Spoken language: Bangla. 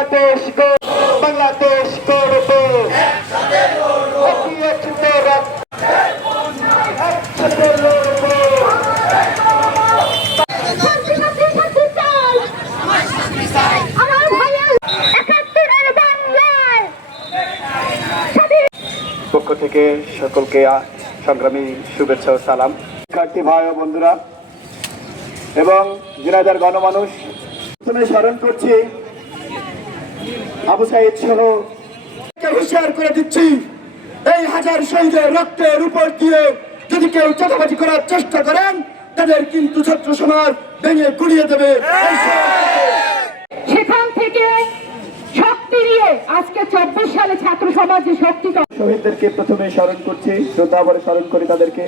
বাংলাদেশ বাংলাদেশ করব একসাথে লড়ব। পক্ষ থেকে সকলকে সংগ্রামী শুভেচ্ছা ও সালাম। শিক্ষার্থী ভাই ও বন্ধুরা এবং ঝিনাইদহের গণমানুষ, প্রথমে স্মরণ করছি আবু সাইদ সহ হুঁশিয়ার করে দিচ্ছি, এই হাজার শহীদের রক্তের উপর দিয়ে যদি কেউ চাঁদাবাজি করার চেষ্টা করেন তাদের কিন্তু ছাত্র সমাজ ভেঙে গুড়িয়ে দেবে। সেখান থেকে শক্তি নিয়ে আজকে 24 সালে ছাত্র সমাজে শক্তি। শহীদদেরকে প্রথমে স্মরণ করছি, শ্রদ্ধা ভরে স্মরণ করি তাদেরকে।